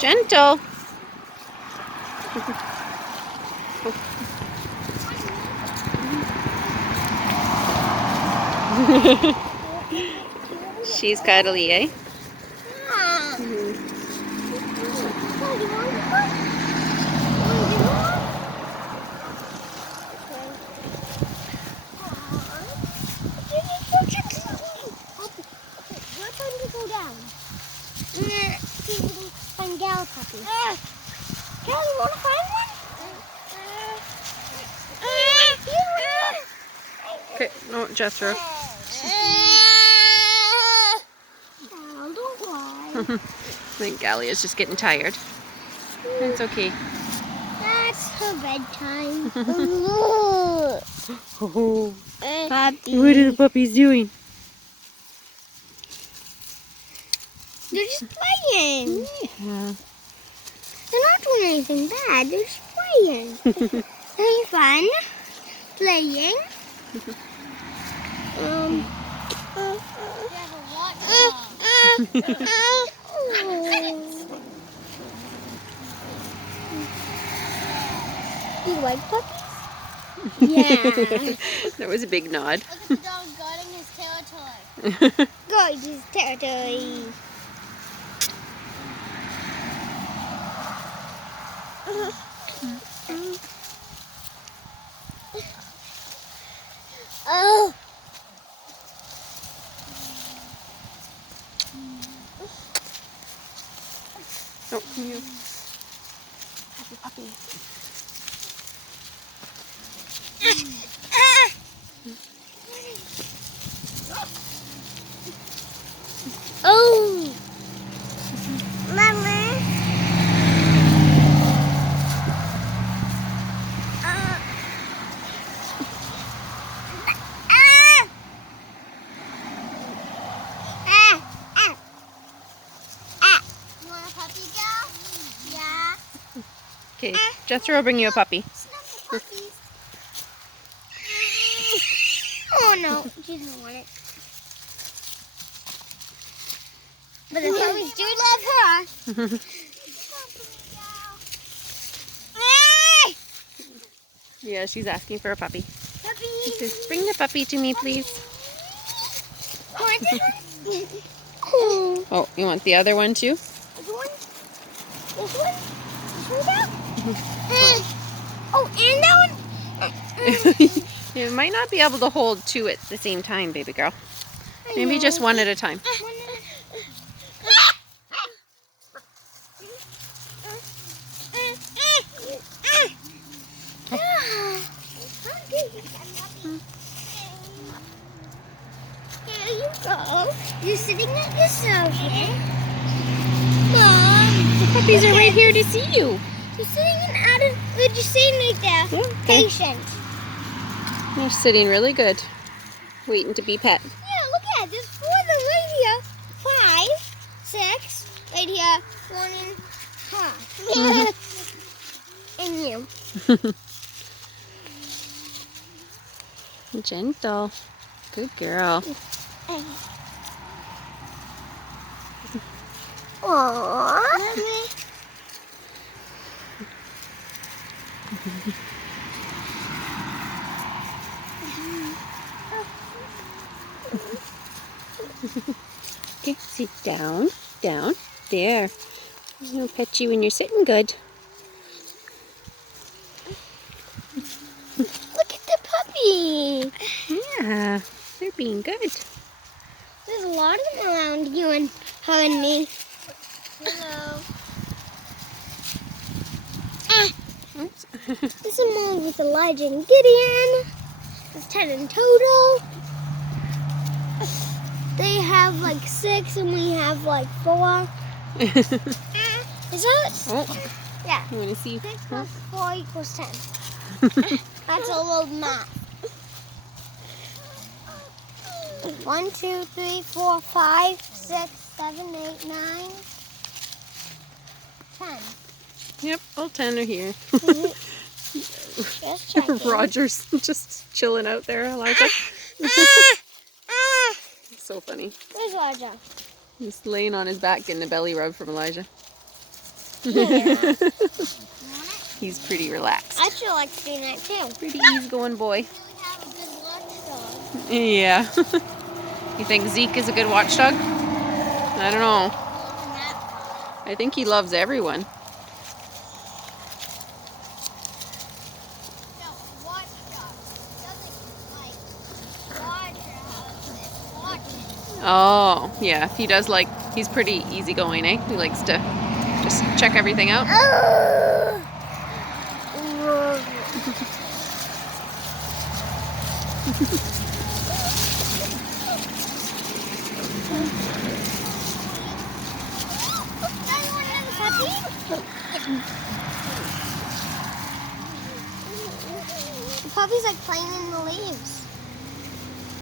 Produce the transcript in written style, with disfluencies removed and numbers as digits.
Gentle. She's cuddly, eh? Find Gal puppy. Gal, you want to find one? Okay, no, Jethro. Oh, don't lie. I think Gallie is just getting tired. It's okay. That's her bedtime. Oh, Puppy. what are the puppies doing? They're just playing. Yeah. They're not doing anything bad. They're just playing. Having fun. Playing. You like puppies? Yeah. That was a big nod. Look at the dog guarding his territory. Guard his territory. Oh. Oh, you. Happy puppy. Oh. Mama. You want a puppy, Gal? Yeah. Okay, Jethro will bring you a puppy. Snuggle puppies. Oh no, she doesn't want it. But the puppies do love her. Yeah, she's asking for a puppy. Puppy. She says, bring the puppy to me, please. Want this one? Oh, you want the other one too? This one? This one? This one down? Oh, and that one? You might not be able to hold two at the same time, baby girl. Maybe just one at a time. Here you go. You're sitting at the sofa. Mom. The puppies are right here to see you. You're sitting you're just sitting right there. Yeah, okay. Patient. They're sitting really good, waiting to be pet. Yeah, look at it. There's 4 of them right here. 5, 6, right here. 1 and and you. Gentle. Good girl. Aww. Okay, sit down, down, there. I'll pet you when you're sitting good. Look at the puppy. Yeah, they're being good. There's a lot of them around you and her and me. Hello. Oops. This is more with Elijah and Gideon. There's 10 in total. They have like 6 and we have like 4. Is that? Oh, Yeah. you want to see? 6 plus 4 equals 10. That's a little math. 1, 2, 3, 4, 5, 6, 7, 8, 9, 10. Yep, all 10 are here. Just checking. Roger's just chilling out there, Elijah. so funny. Where's Elijah? He's laying on his back getting a belly rub from Elijah. Yeah. He's pretty relaxed. I should like doing that too. Pretty easygoing boy. We have a good watchdog. Yeah. You think Zeke is a good watchdog? I don't know. I think he loves everyone. No, watchdog. Doesn't like watch or watch it. Oh, yeah. He does like, he's pretty easygoing, eh? He likes to just check everything out. The puppy's like playing in the leaves.